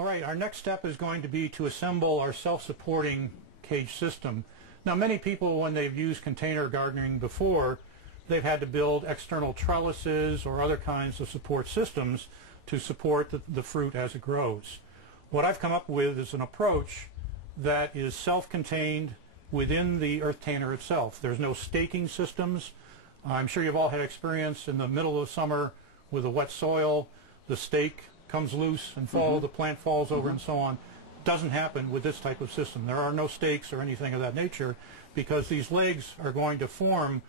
All right, our next step is going to be to assemble our self-supporting cage system. Now, many people, when they've used container gardening before, they've had to build external trellises or other kinds of support systems to support the fruit as it grows. What I've come up with is an approach that is self-contained within the EarthTainer itself. There's no staking systems. I'm sure you've all had experience in the middle of summer with the wet soil. The stake comes loose and falls, the plant falls over and so on. Doesn't happen with this type of system. There are no stakes or anything of that nature because these legs are going to form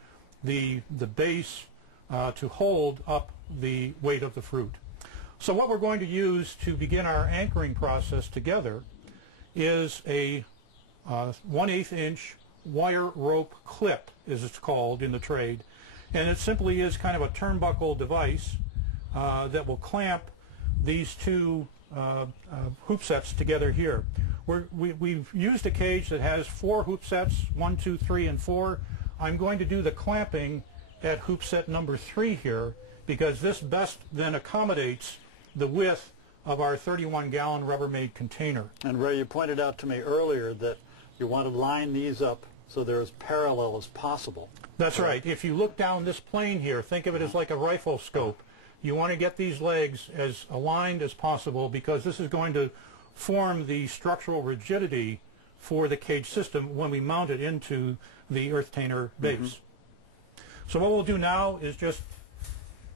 the base to hold up the weight of the fruit. So what we're going to use to begin our anchoring process together is a 1/8 inch wire rope clip, as it's called in the trade. And it simply is kind of a turnbuckle device that will clamp these two hoop sets together here. We've used a cage that has 4 hoop sets, 1, 2, 3, and 4. I'm going to do the clamping at hoop set number 3 here because this best then accommodates the width of our 31-gallon Rubbermaid container. And Ray, you pointed out to me earlier that you want to line these up so they're as parallel as possible. That's right. If you look down this plane here, think of it as like a rifle scope. You want to get these legs as aligned as possible because this is going to form the structural rigidity for the cage system when we mount it into the EarthTainer base. So what we'll do now is just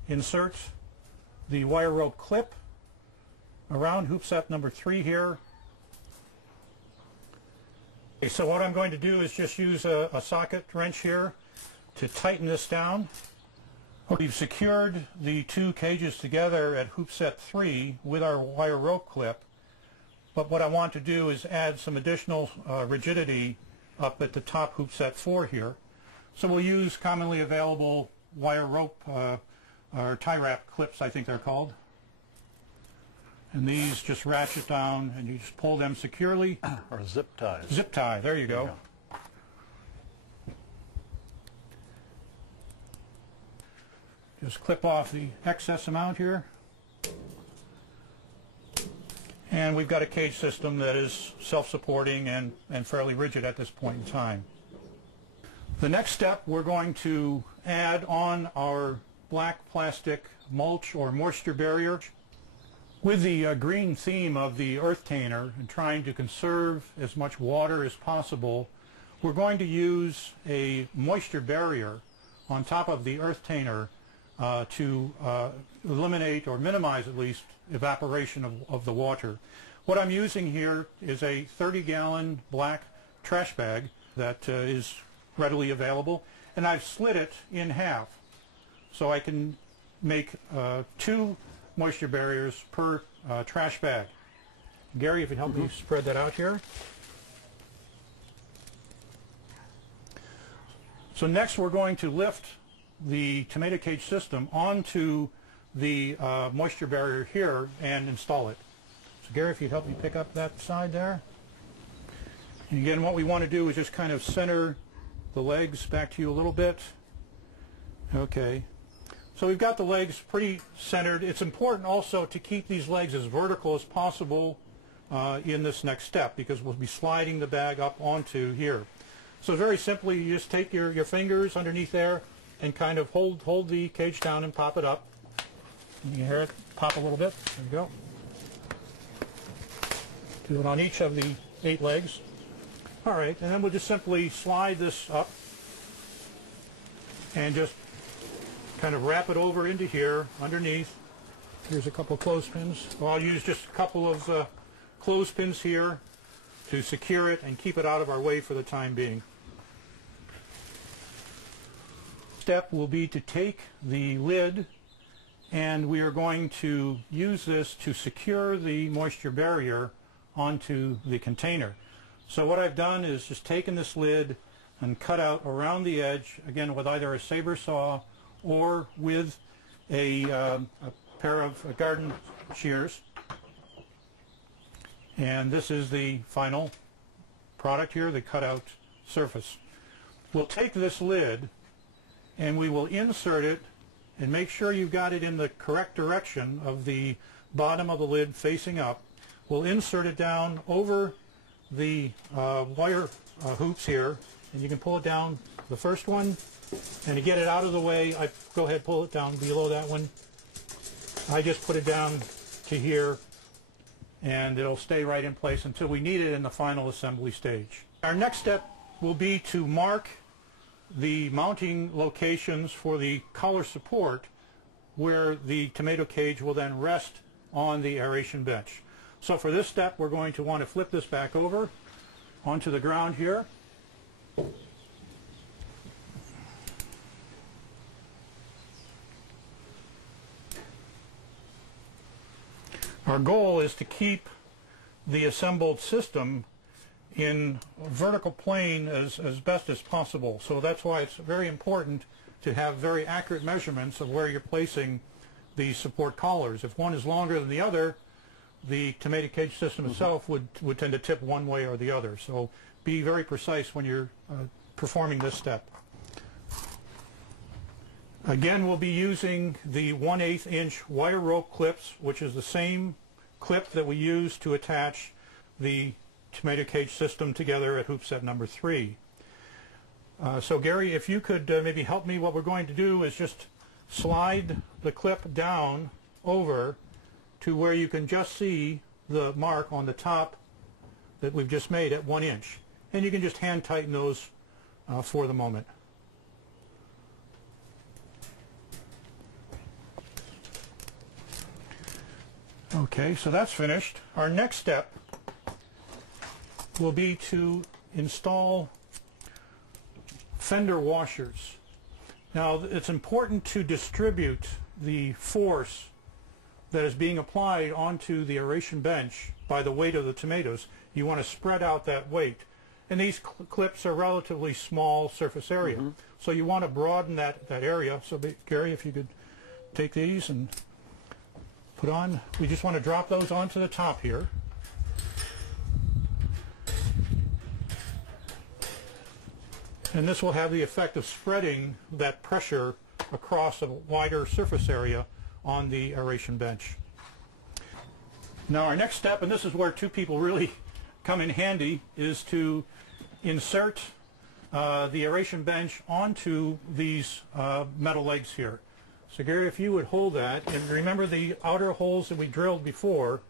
insert the wire rope clip around hoop set number 3 here. Okay, so what I'm going to do is just use a socket wrench here to tighten this down. We've secured the 2 cages together at hoop set 3 with our wire rope clip, but what I want to do is add some additional rigidity up at the top hoop set 4 here. So we'll use commonly available wire rope or tie wrap clips, I think they're called. And these just ratchet down and you just pull them securely. Or zip ties. Zip tie, there you go. Just clip off the excess amount here. And we've got a cage system that is self-supporting and fairly rigid at this point in time. The next step, we're going to add on our black plastic mulch or moisture barrier. With the green theme of the EarthTainer and trying to conserve as much water as possible, we're going to use a moisture barrier on top of the EarthTainer to eliminate or minimize at least evaporation of the water. What I'm using here is a 30-gallon black trash bag that is readily available, and I've slit it in half so I can make 2 moisture barriers per trash bag. Gary, if you'd help me spread that out here. So next we're going to lift the tomato cage system onto the moisture barrier here and install it. So Gary, if you'd help me pick up that side there. And again, what we want to do is just kind of center the legs back to you a little bit. Okay. So we've got the legs pretty centered. It's important also to keep these legs as vertical as possible in this next step because we'll be sliding the bag up onto here. So very simply, you just take your fingers underneath there and kind of hold the cage down and pop it up. You can hear it pop a little bit. There you go. Do it on each of the 8 legs. All right, and then we'll just simply slide this up and just kind of wrap it over into here underneath. Here's a couple of clothespins. Well, I'll use just a couple of clothespins here to secure it and keep it out of our way for the time being. Step will be to take the lid and we are going to use this to secure the moisture barrier onto the container. So what I've done is just taken this lid and cut out around the edge, again with either a saber saw or with a pair of garden shears. And this is the final product here, the cutout surface. We'll take this lid and we will insert it and make sure you've got it in the correct direction of the bottom of the lid facing up. we'll insert it down over the wire hoops here, and you can pull it down, the first one, and to get it out of the way, go ahead, pull it down below that one. I just put it down to here, and it'll stay right in place until we need it in the final assembly stage. Our next step will be to mark the mounting locations for the collar support where the tomato cage will then rest on the aeration bench. So for this step, we're going to want to flip this back over onto the ground here. Our goal is to keep the assembled system in vertical plane as best as possible. So that's why it's very important to have very accurate measurements of where you're placing the support collars. If one is longer than the other, the tomato cage system itself would tend to tip one way or the other. So be very precise when you're performing this step. Again, we'll be using the 1/8 inch wire rope clips, which is the same clip that we use to attach the tomato cage system together at hoop set number 3. So Gary, if you could maybe help me, what we're going to do is just slide the clip down over to where you can just see the mark on the top that we've just made at 1 inch. And you can just hand tighten those for the moment. Okay, so that's finished. Our next step will be to install fender washers. Now, it's important to distribute the force that is being applied onto the aeration bench by the weight of the tomatoes. You want to spread out that weight. And these clips are relatively small surface area. So you want to broaden that area. So Gary, if you could take these and put on, we just want to drop those onto the top here. And this will have the effect of spreading that pressure across a wider surface area on the aeration bench. Now our next step, and this is where two people really come in handy, is to insert the aeration bench onto these metal legs here. So Gary, if you would hold that, and remember the outer holes that we drilled before,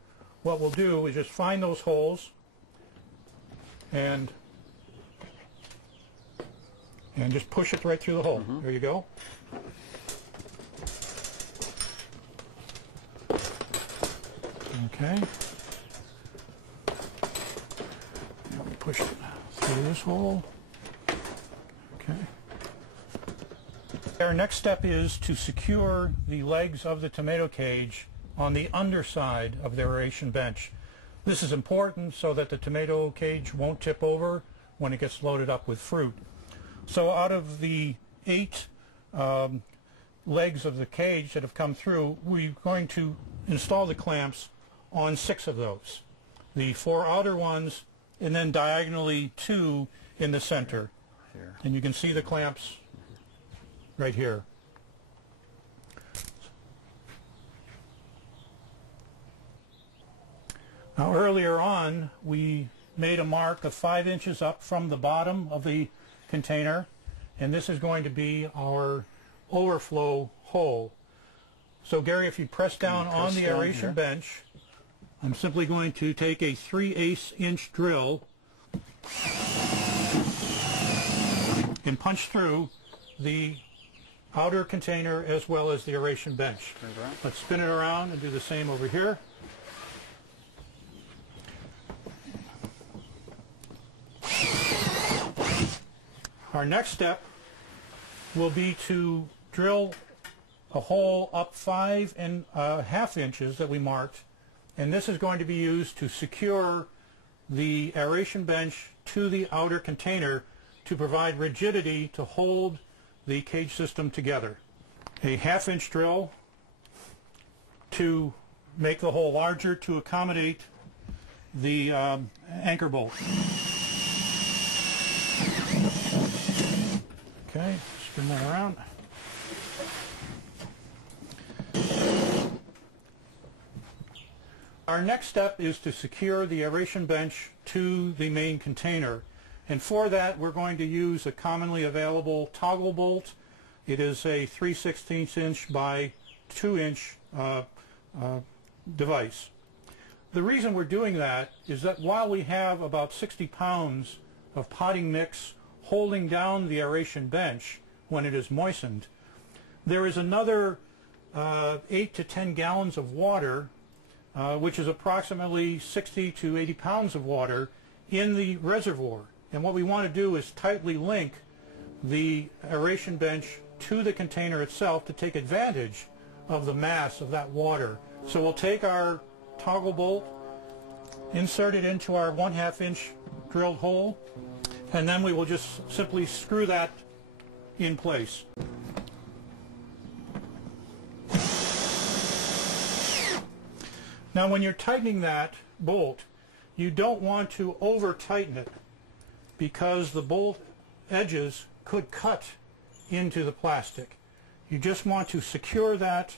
what we'll do is just find those holes and just push it right through the hole. There you go. Okay. Now we push it through this hole. Okay. Our next step is to secure the legs of the tomato cage on the underside of the aeration bench. This is important so that the tomato cage won't tip over when it gets loaded up with fruit. So out of the 8 legs of the cage that have come through, we're going to install the clamps on 6 of those. The 4 outer ones, and then diagonally 2 in the center. Here. And you can see the clamps right here. Now earlier on, we made a mark of 5 inches up from the bottom of the container, and this is going to be our overflow hole. So Gary, if you press down on the aeration bench, I'm simply going to take a 3/8 inch drill and punch through the outer container as well as the aeration bench. Let's spin it around and do the same over here. Our next step will be to drill a hole up 5.5 inches that we marked, and this is going to be used to secure the aeration bench to the outer container to provide rigidity to hold the cage system together. A 1/2 inch drill to make the hole larger to accommodate the anchor bolt. Okay, spin that around. Our next step is to secure the aeration bench to the main container. And for that, we're going to use a commonly available toggle bolt. It is a 3/16 inch by 2 inch device. The reason we're doing that is that while we have about 60 pounds of potting mix holding down the aeration bench when it is moistened, there is another 8 to 10 gallons of water, which is approximately 60 to 80 pounds of water, in the reservoir. And what we want to do is tightly link the aeration bench to the container itself to take advantage of the mass of that water. So we'll take our toggle bolt, insert it into our 1/2 inch drilled hole, and then we will just simply screw that in place. Now when you're tightening that bolt, you don't want to over tighten it because the bolt edges could cut into the plastic. You just want to secure that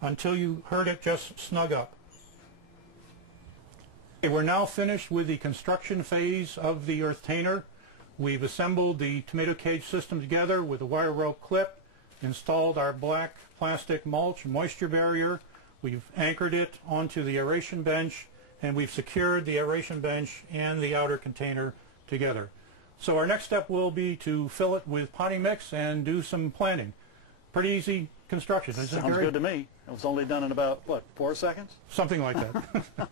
until you heard it just snug up. Okay, we're now finished with the construction phase of the EarthTainer. We've assembled the tomato cage system together with a wire rope clip, installed our black plastic mulch moisture barrier, we've anchored it onto the aeration bench, and we've secured the aeration bench and the outer container together. So our next step will be to fill it with potting mix and do some planting. Pretty easy construction, isn't it, Gary? Sounds good to me. It was only done in about, what, 4 seconds? Something like that.